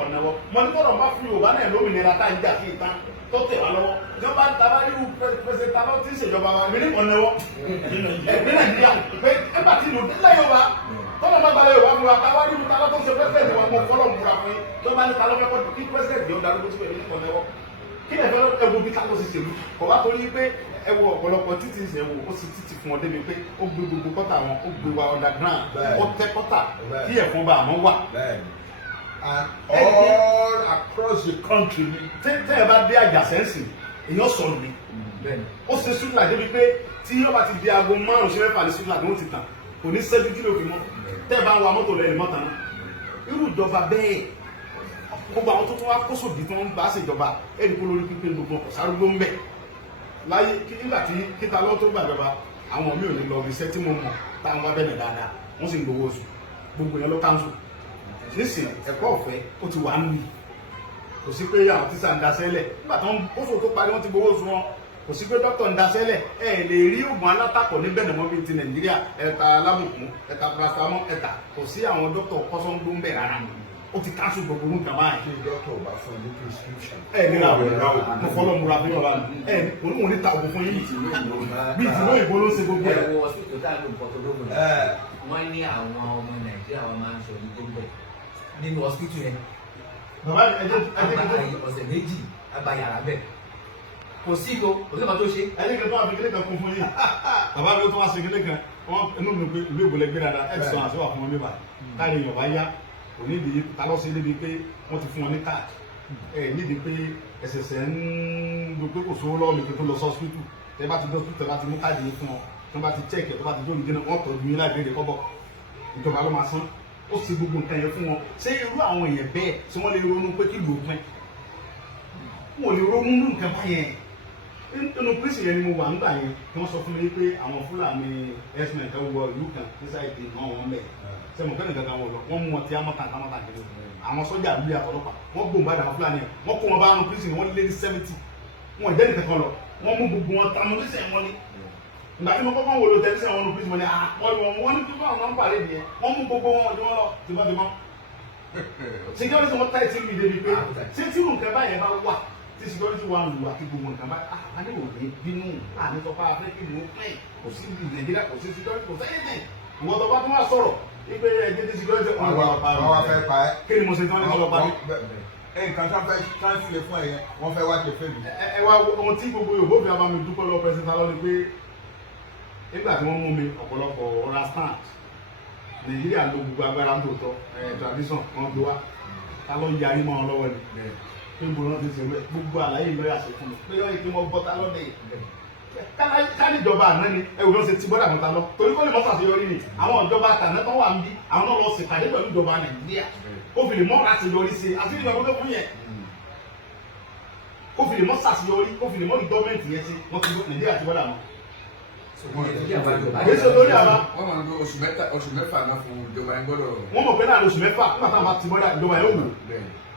kàn náwó mo ní tọ́lọ̀ bá fún Yorùbá náà lómìnira tá à ń jà sí ìtàn tó tẹ̀ wá lọ́wọ́ ìjọba tàbá irú pẹ̀sẹ̀ tàbá tí ń ṣèjọba wa èmi ní kàn náwó ní Nàìjíríà pé ẹgbà tí mo dílé Yorùbá tọ́lọ̀ bá balẹ̀ Yorùbá fún wa tàbá irú tàbá tó ń ṣe pẹ́sẹ̀ntì wa mo fọlọ́ múra fún yín tó bá ní ta ló fẹ́ kọ́ kí pẹ́sẹ̀ntì yóò darúgbó sí ẹ̀mí kàn náwó kí ẹ fẹ́ ẹwọ bí ká ló ṣe ṣèlú kọ̀ wá torí pé ẹwọ ọ̀pọ̀lọpọ̀ títí ṣe wò ó sì títí fún ọ débi pé ó gbé gbogbo kọ́tà wọn ó gbé wa underground ó tẹ́ kọ́tà kí ẹ̀fọn bá àmọ́ wà. All across the country. tẹ́ ẹ bá dé àjàsẹ́ǹsì èèyàn sọ̀rọ̀ ni ó ṣe súnlá débi pé tí yóò bá ti di aago márùn-ún ṣe mẹ́fà ní súnlá ní ó ti tàn kò ní sẹ́jú kí ló fi mọ́ tẹ́ ẹ bá ń wa mọ́tò lẹ́yìn mọ́ta náà irú ìjọba bẹ́ẹ̀ gbogbo àwọn tó tún wá kó sòdì tí wọ́n ń bá ṣèjọba ẹ̀rí kó lórí pípé gbogbo ọkọ̀ sárúgbó ń bẹ̀ láyé nígbà tí kíta lọ́wọ́ tó gbàjọba àwọn mi ò ní lọ iṣẹ́ tí mo mọ̀ táwọn bá bẹ̀rẹ̀ dáadáa wọ́n sì ń gbowó oṣù gbogbo yẹn ló káńsù nísìnyí ẹ̀kọ́ ọ̀fẹ́ ó ti wà níbi kò sí pé àwọn tíṣà ń daṣẹ́lẹ̀ nígbà tó ń oṣù tó parí wọ́n ti gbowó oṣù wọn kò sí pé dókítà ń daṣẹ́lẹ̀ ẹ lè rí oògùn alátakọ̀ níbẹ̀ nìmọ́ bíi ti Nàìjíríà ẹ̀ta alábùkún ẹ̀ta paracetamol ẹ̀ta kò sí àwọn dókítà kọ́sọ́ńgbó ń bẹ̀ rárá ó ti káńsù gbogbo nǹkan báyìí. Kí dókítà ò bá fún ní prescription. ẹ ní ra mo fọlọ́ múra fún yọ̀rọ̀ ẹ òun ní ta ògùn fún yín bí ìtìlú òyìnbó ló ń ṣe gbogbo ẹ. wọ́n ní àwọn ọmọ Nàìjíríà wọn máa ń sọ ní gbogbo nínú hospital yẹn. bàbá ọ̀sẹ̀ méjì abayàrá bẹ́ẹ̀ kò sí tó kò sí ọ̀kan tó ṣe. ẹni kan tó wà fi kílé kan kún fún yín bàbá mi tó wá sí kílé kan wọn inú mi pé ìlú ìbò lẹ gbé dáadáa ẹ ti sọ àti wà fún wọn níbà káàdì èèyàn bá yá kò nídìí ta lọ sí níbi pé wọn ti fún wọn ní káàdì ẹ nídìí pé ẹsẹsẹ ń lo pé kò sówó lọ́wọ́ mi pé tó lọ sí hospital tẹ bá ti dé hospital bá ti mú káàdì yìí fún ọ tí wọn bá ti check ẹ tó bá ti dóòlù jẹnà wọn tọ́jú yín láì béèrè kọ́bọ̀ ìjọba ló máa san ó sì gbogbo nǹkan yẹn fún wọn ṣé irú àwọn èèyàn bẹ́ẹ̀ tí wọ́n lè ronú pé kí ló pin wọn ò lè ronú nǹkan báyẹn nínú pírísì yẹn ni mo wà nígbà yẹn tí wọ́n sọ fún mi pé àwọn Fúlàní x-men kan wọ ìlú kan nísà ìdè náà wọn bẹ̀ sẹ́mu kẹ́ni kankan wọ̀ lọ wọ́n mú wọn tí amọ̀tàn kiri àwọn sọ́jà lóye àtọ́lọ́pàá wọ́n gbòǹbà dàwọn Fúlàní yẹn wọ́n kó wọn bá wọn pírísì wọ́n lé ní 70 wọn ìdẹ́ni kankan lọ wọ́n mú gbogbo wọn tanu nísẹ̀ wọn ni ìgbà tí mo kọ́kọ́ wò ló tẹ̀síṣẹ́ wọn ní pírísì wọn ni wọ́n ní pírísì wọn pàdé nìyẹn wọ́n mú gbogbo wọn ọdún wọn lọ tìmọ́tìmọ́ security wọn tẹ̀ tí mi débi pé ṣé tí nǹkan báyẹn bá wà tí security wa lù àti gbogbo nǹkan bá a ní òní bínú àní sọ fún afẹ́kí ni ó pẹ́ kò sí Nàìjíríà kò sí security kò sẹ́yìn tẹ̀ ìwọ́n tó bá tún wá sọ̀rọ̀ wípé ẹgbẹ́ tí security wọn wá fẹ́ pa ẹ́. kí ni mo ṣe tí wọ́n ní kí wọ́n pa mí. nǹkan tó fẹ́ translate fún ẹ̀yẹ wọ́n fẹ́ wá ṣe fẹ́ mi. ẹ wá ohun tí gbogbo Yorùbá fi abá mi dúpẹ́ lọ́wọ́ pẹ́sẹ́ntà lọ ni pé nígbà tí wọ́n mú mi ọ̀pọ̀lọpọ̀ ọ̀rá stand Nàìjíríà ló gbogbo agbára ń tòótọ́ tradition wọn gbé wá ta ló yarí mọ́ ọ lọ́wọ́ ni pé mo rántí ṣe wẹ gbogbo àlàyé lọ́yà ṣe fún mi pé lọ́yà kí wọ́n bọ́ta lọ́dẹ káníjọba àná ni ẹ̀wù ló ṣe ti bọ́dà mọ́ta lọ torí kó lè mọ́ ṣàṣeyọrí ni àwọn ìjọba àtàná tó wà ń bí àwọn náà lọ sí pàdé pẹ̀lú ìjọba Nàìjíríà ó fi lè mọ́ ṣàṣeyọrí ṣe àti ìjọba tó fún yẹn ó fi lè mọ́ ṣàṣeyọrí ó fi lè mọ́ ní gọ́ọ̀mẹ̀ntì yẹn ṣe wọ́n ti Nàìjíríà ti bọ́dà mọ́. Èso lórí àbá. Wọ́n máa ń lo oṣù mẹ́fà náà fún ìjọba yẹn gbọ́dọ̀. Wọ́n mọ̀ pé náà oṣù mẹ́fà nígbà táwọn bá ti bọ́dà ìjọba yẹn ó wò.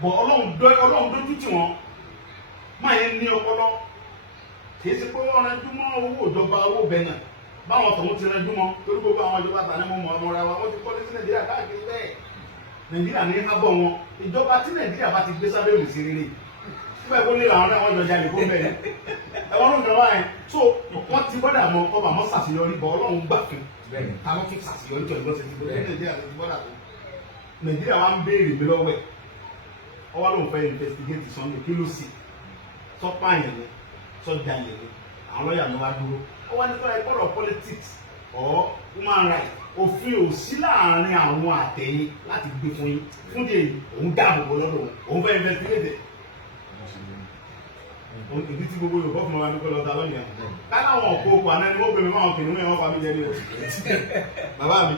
Bọ̀ Ọlọ́run dójú tì wọ́n. Máa yẹn ní ọpọlọ. Kìí ṣe pé wọ́n rẹjú mọ́ owó ìjọba owó bẹ̀yàn. Báwọn tòun ti rẹjú mọ́ torí gbogbo àwọn ìjọba tàní mọ́ ọmọ ra wa wọ́n ti kọ́lé sí Nàìjíríà káàkiri bẹ́ẹ̀. Nàìjíríà ní kábọ̀ wọn. Ìjọba tí Nàìjíríà bá ti gbé sábẹ́ òrìṣì rere. Síbẹ̀ kó lè làwọn náà wọ́n jọ jalè kó bẹ̀rẹ̀. Ẹ̀wọ̀n ló ń jọba yẹn. So wọ́n ti bọ́dà mọ́ ọba mọ́ ṣàṣeyọrí bọ̀ Ọlọ́run gbà fún. Ta ló tún ṣàṣeyọrí tó ìgbọ́sẹ̀ ti bọ́dà Nàìjíríà ti bọ́dà tó. Nàìjíríà wa ń béèrè mi lọ́wọ́ ẹ̀. Ọwọ́ ló ń fẹ́ investigate Sunday kí ló sì. Sọ́pà yẹn ni sọ́jà yẹn ni àwọn lọ́ọ̀yà ló wá dúró. Ó wá nípa ẹgbọ́rọ̀ politics or human rights. Òfin ò sí láàárín àwọn àtẹ̀yìn láti gbé fún yín. Fún di òun dáàbò bò lọ́dọ̀ òun fẹ́ investigate ìdí tí gbogbo Yorùbá fún wa ní kọlọ ta lọ́nà káláwọn ọ̀pọ̀ òkú àná ni wọ́n gbé mi máa kìnnìún yẹn wọ́n pa mí jẹ ní o bàbá mi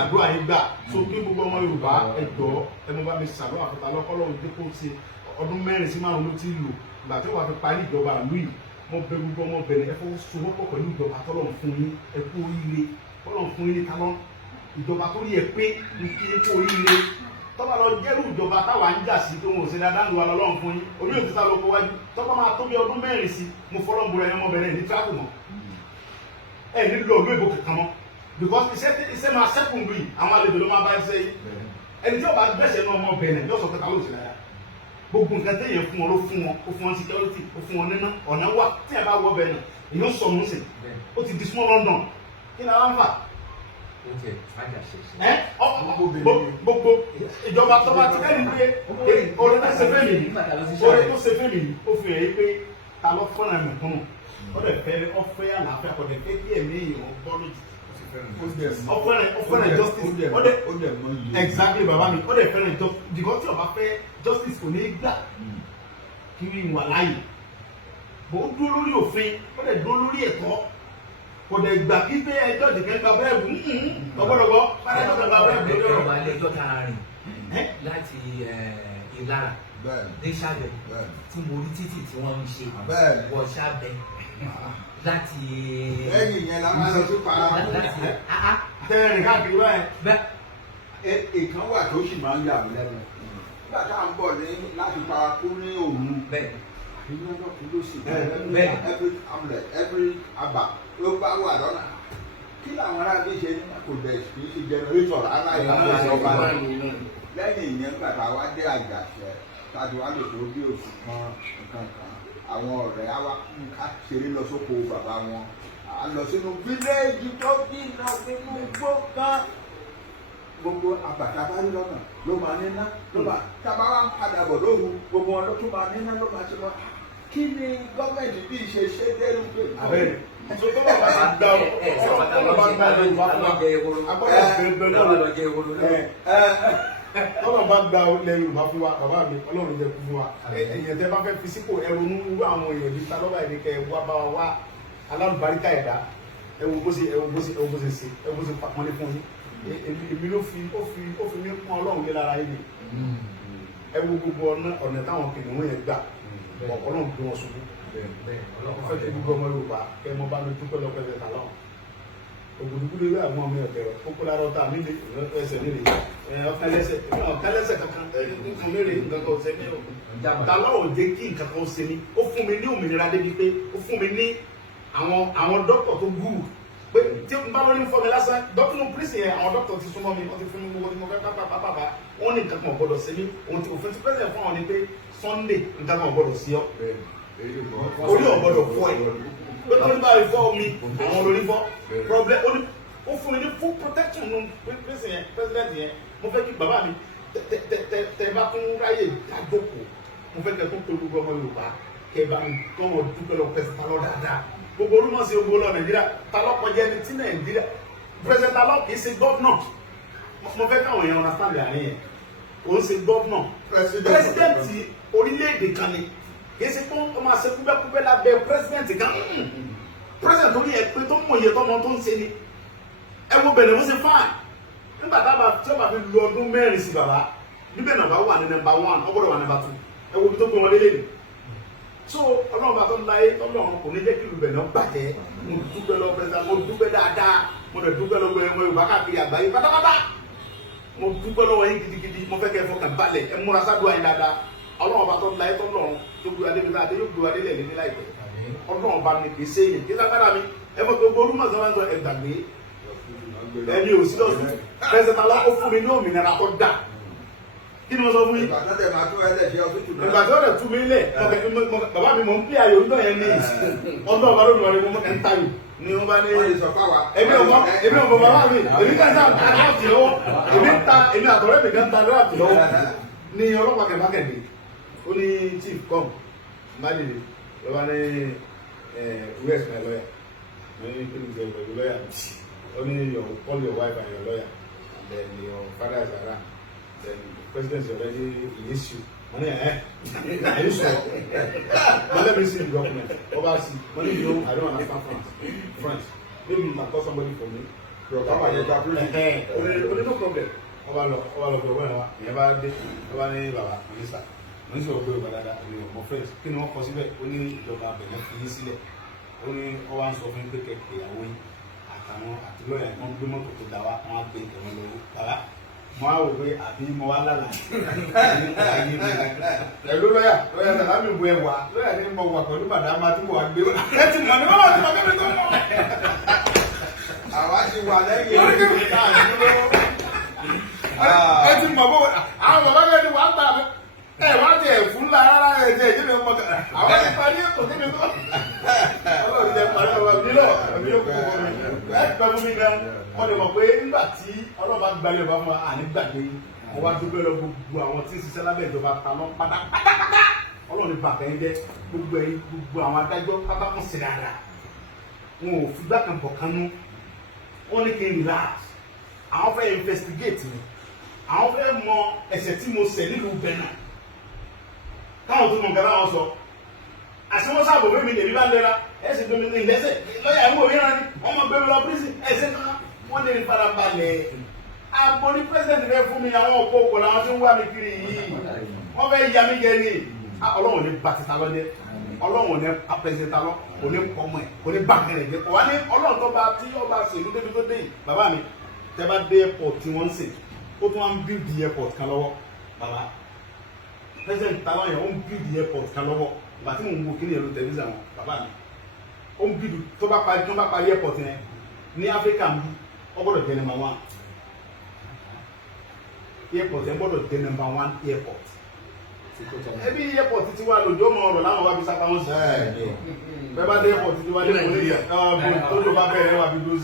àdúrà yìí gbà so kí gbogbo ọmọ Yorùbá ẹ̀dọ́ ẹnu bá mi sàdúrà àfẹ́ta lọ́kọ́lọ́run dé kó ṣe ọdún 4 sí 5 ló ti lò ìgbà tí wàá fi parí ìjọba ìlú yìí mo bẹ gbogbo ọmọ bẹ̀rẹ̀ ẹ fọwọ́ sowọ́pọ̀ pẹ̀lú ìjọba tọ́lọ́run fún yín ẹ kú oríire tọ́lọ́run fún yín ní kálọ́ ìjọba tó rí ẹ pé ní kí ẹ kú oríire tọ́ba lọ jẹ́rú ìjọba táwa ń jà sí tó ń wò sí dáadáa ń lu alọ́lọ́run fún yín orí òtún sá lọ kó wájú tọ́ba máa tó bí ọdún 4 sí mo fọlọ́ gbọ́dọ̀ ẹ̀yán ọmọbìnrin ní tíráàpù mọ́ ẹ̀ nílò ọdún ìbò kankan mọ́ because iṣẹ́ máa sẹ́kùn lù yìí àwọn àlejò ló máa bá iṣẹ́ yìí ẹni tí ó bá gbẹ̀sẹ̀ náà ọmọ bẹ̀rẹ̀ yóò sọ pé káwọn ò sí dáadáa gbogbo nǹkan téèyàn fún wọn ló fún wọn ó fún wọn security ó fún wọn níná ọ̀nà wà tí ẹ bá wọ bẹ̀rẹ̀ náà èyí ó sọ ọ̀hún sí ó ti di small London kí ni àwọn fà gbogbo ìjọba tó bá ti kẹ́rin pé orí tó ṣe fẹ́ mi ó fi hàn yí pé ta ló fọ́nà mẹ̀kúnnù ó dẹ̀ fẹ́ ọ̀fẹ́ àlàáfíà kò dẹ̀ fẹ́ kí ẹ̀mí èèyàn bọ́ lójú ọ̀fẹ́rẹ̀ justice ó dẹ̀ exactly bàbá mi ó dẹ̀ fẹ́rẹ̀ justice because tí ọba fẹ́ justice kò ní í gbà kí n wà láàyè bó dúró lórí òfin ó dẹ̀ dúró lórí ẹ̀tọ́ kò dẹ̀ gbà kí pé ẹjọ́ ìdìkẹ́ gba bẹ́ẹ̀bù ọgbọ́dọ̀gbọ́ ẹjọ́ gba bẹ́ẹ̀bù lórí ọ̀rọ̀. ọba ilé ẹjọ́ tara rìn láti Ìlara dé Ṣàbẹ̀ tí mo rí títì tí wọ́n ń ṣe wọ Ṣàbẹ̀ láti. lẹ́yìn yẹn la máa lọ sí para. tẹ́rìn káàkiri báyìí. ìkan wà tó sì máa ń yà mí lẹ́nu nígbà tá à ń bọ̀ láti paraku ní òru iná náà kú ló sì every hamlet every aba ló bá wà lọ́nà kí làwọn aráàlú ṣe ní kò dẹ̀ kì í ṣe jẹnẹrétọ̀ aláìsọba lẹ́yìn ìyẹn nígbà tá a wá dé Àjàṣẹ láti wá lè tó bí oṣù kan nǹkan kan àwọn ọ̀rẹ́ á wá ká ṣeré lọ sóko bàbá wọn á lọ sínú fíléèjì tó dínà nínú gbọ̀ngàn gbogbo àbàtà bá rí lọ́nà ló máa níná ló máa tábà wá ń padà bọ̀ lóru gbogbo wọn ló tún máa níná ló máa ṣe lọ kí ni gọ́ọ̀mẹ̀ntì bí ṣe ṣe dẹ́rù pé. abẹ́rẹ́ tó tó bá bá gba ọ̀rọ̀ bá gba ẹ̀rọ ìwà fún wa agbọ́dọ̀ tọ́lọ̀ bá gba ilẹ̀ Yorùbá fún wa bàbá mi Ọlọ́run jẹ́ kú fún wa èèyàn tẹ́ bá fẹ́ fi sípò ẹrù ní irú àwọn èèyàn bíi talọ́ba ẹ̀dí kẹ́ wá bá wa wá alábàríkà ẹ̀dá ẹ̀wù bó ṣe pàpọ́nlé fún yín èmi ló fi mí pọ́n Ọlọ́run lé lára yìí ẹ̀wù gbogbo ọ̀nà táwọn kìnìún yẹn gbà Ọlọ́run gbé wọn ṣubú fẹ́ kí gbogbo ọmọ Yorùbá kẹ́ mọ́ bá mi dúpẹ́ lọ́pẹ́ fẹ́ tàlọ́ ògùdùkúlé wí àwọn ọmọ ẹ̀kẹ́ kókó lára ọ̀tá mi lè ẹsẹ̀ nílé ọ̀kẹ́lẹ́sẹ̀ kankan nǹkan mẹ́rin nǹkan kan ọ̀sẹ̀ mi ò tàlọ́ ò jẹ́ kí nǹkan kan ṣe mí ó fún mi ní òmìnira débi pé ó fún mi ní àwọn dókítà tó gúrù pé tí n bá wọn ní fọmi lásán dókítà pírísì yẹn àwọn dókítà ti súnmọ́ mi wọ́n ti fún mi gbogbo tí mo fẹ́ pápá wọ́n ní nǹkan kan ọ̀gbọ́dọ̀ ṣe mí òfin ti pẹ́sẹ̀ fún àwọn ni pé Sunday nǹkan kan ọ̀gbọ́dọ̀ sí ọ orí ọ̀gbọ́dọ̀ fọ́ ẹ̀ pé wọ́n ní báyìí fọ́ mi àwọn olórí fọ́ problem ó fún mi ní full protection nù pírísì yẹn president yẹn mo fẹ́ kí bàbá mi tẹ bá tún ráyè dájókòó mo fẹ́ kẹ́ tó tó gbogbo ọmọ Yorùbá kẹ́ bá mi kọ́ wọn dúpẹ́ lọ pẹ́sẹ̀ ta lọ dáadáa gbogbo olúmọ̀ sí ogbó lọ Nàìjíríà ta lọ kọjá ẹni tí Nàìjíríà president ta lọ kì í ṣe gọ́vnà mo fẹ́ káwọn èèyàn understand àárín yẹn kò ń ṣe gọ́vnà president orílẹ̀-èdè kan ni kì í ṣe pé ó máa ṣe kúbẹ́kúbẹ́ lábẹ́ president kan president orí ẹ̀ pé tó mọ̀ iye tọ́mọ tó ń ṣe ni ẹ wo bẹ̀rẹ̀ wọ́n ṣe fáàn nígbà tí ó bá fi lu ọdún mẹ́rin sí bàbá níbẹ̀ náà bá wà ní nọ́mbà 1 ọgbọ́dọ̀ wà nọ́mbà 2 ẹ wo bí tó gbé wọn lélẹ̀ ni so Ọlọ́run bá tó ń láyé Ọlọ́run kò ní jẹ́ kí ìlúbẹ̀ náà bàjẹ́ mo dúpẹ́ lọ president mo dúpẹ́ dáadáa mo dẹ̀ dúpẹ́ lọ gbẹ̀rẹ̀ ọmọ Yorùbá káàkiri àgbáyé pátápátá mo dúpẹ́ lọ́wọ́ yín gidigidi mo fẹ́ kẹ́ ẹ fọkàn balẹ̀ ẹ múra sádùn àyìn dáadáa Ọlọ́run bá tó ń láyé tọ́lọ́run tó gbé adébíyá adé yóò gbé adé lẹ̀ ní láìpẹ́ Ọlọ́run bá mi kì í ṣe èyàn kí lágbára mi ẹ fọ gbogbo olúmọ̀ sọ́wọ́n ń sọ ẹ gbàgbé ẹni ò sí lọ́sùn president aláwọ̀ ó fún mi ní òmìnira tó dà kí ni mo sọ fún yín. ìgbà tó dẹ̀ máa tó ẹlẹ́sẹ̀ ọ̀fíìsì náà. ìgbà tó dẹ̀ tú mi lẹ̀ bàbá mi mò ń pè ayò nígbà yẹn ní ọdún ọba ló lọrin mo ń tayò ni wọ́n bá ní. wọ́n lè sọ fáwa. èmi ò mọ bàbá mi èmi kan sáà ta láti lọ́wọ́ èmi àtọ̀rẹ́ mi kan ta láti lọ́wọ́ ni ọlọ́pàá kẹ̀kẹ́ ó ní chief com májèlé ló bá ní where is my lawyer mo ní kí ni ṣe pẹ̀lú lawyer ó ní call your wife and your lawyer and then your father is around then the president is already in issue money are you sure but let me see the document oversee money you know I don't understand France maybe you can call somebody for me only no problem ọba lọ pé ọba ìwà ìyẹn bá dé ọba ní bàbá mínísítà mínísítà ọgbẹ́ ọba dáadáa ní ọmọ fẹ́ẹ̀s kí ni wọ́n kọ síbẹ̀ ó ní ìjọba abẹ̀lẹ̀ fi yín sílẹ̀ ó ní ọba ń sọ fún pé kẹ̀kẹ́ ìyàwó yín àtàwọn àti lọ́ọ̀yà kan gbé mọ́tò tó dá wa wọn á gbé ìtẹ̀wọ́n lọ́wọ́ bàbá mo á wò pé àbí mo wá lálà ẹ̀lú lọ́ọ̀yà tàbá mi bu ẹwà lọ́ọ̀yà ní mo wà pẹ̀lú màdàmá tí mo wà gbé ẹ ti mọ̀ ní wọ́n wà tí wọ́n kẹ́mi tó mọ̀. àwa ti wà lẹ́yìn ẹ ti mọ̀ bó àwọn bàbá bẹ́ẹ̀ ni wàá gbà mí ẹ wá tẹ ẹ fún la rárá ẹ tẹ ẹ jẹ́ mi ọmọ kan àwọn ti parí ètò kí ni tó ọlọ́run jẹ́ parí ọmọ mi lọ èmi yóò kó fún mi ẹ gbẹ fún mi gan wọ́n lè mọ̀ pé nígbà tí ọlọ́ba gbalẹ̀ ọba fún wa àní gbàgbé mo wá dúpẹ́ lọ gbogbo àwọn tí ń ṣiṣẹ́ lábẹ́ ìjọba paná pátápátá ọlọ́run ní bàbá yẹn jẹ́ gbogbo àwọn adájọ́ pátákùn sí dáadáa wọn ò fi gbàkan bọ̀ kanú wọ́n ní kí n relax àwọn fẹ́ investigate mi àwọn fẹ́ mọ ẹ̀ṣẹ̀ tí mo ṣẹ̀ nílùú Benin káwọn tó mọ nǹkan láwọn sọ àṣewọ́n sáàbò fún mi lèmi bá lera ẹ̀sìn tó mi ní ìlẹ́sẹ̀ lọ́yà ìwé òmíràn ni wọ́n mọ gbẹ́mi lọ prison ẹ̀sẹ̀ kan wọ́n lè farabalẹ̀ àbò ní president fẹ́ fún mi àwọn òkú òkú làwọn tó ń wá mi kiri yìí wọ́n fẹ́ yà mí jẹ ní ọlọ́run ní bàtìta lọ́jẹ́ ọlọ́run ní apẹ̀sẹ̀ta lọ kò ní pọ̀mọ́ ẹ̀ kò ní bàkẹ́rẹ̀ jẹ́ kò wá ní ọlọ́run tó bá tí ọba ṣèlú débi tó dé yìí bàbá mi tẹ́ bá dé airport tí wọ́n ń sè ó tún wá ń build the airport kan lọ́wọ́ bàbá president táwọn yẹn ó ń build the airport kan lọ́wọ́ ìgbà tí mò ń wo kí ni ẹ̀rọ tẹlifíṣàn wọn bàbá mi ó ń build tó bá parí airport yẹn ní Áfíríkà ń bí ó gbọ́dọ̀ jẹ́ number 1 airport yẹn gbọ́dọ̀ jẹ́ number 1 airport ẹbí airport ti wá lójú ọmọ ọ̀rọ̀ láwọn wá bí sápá wọn sí bẹ́ẹ̀ bá dé airport ti wá dé mọ ní tó ló bá bẹ̀rẹ̀ wá bí lóṣù.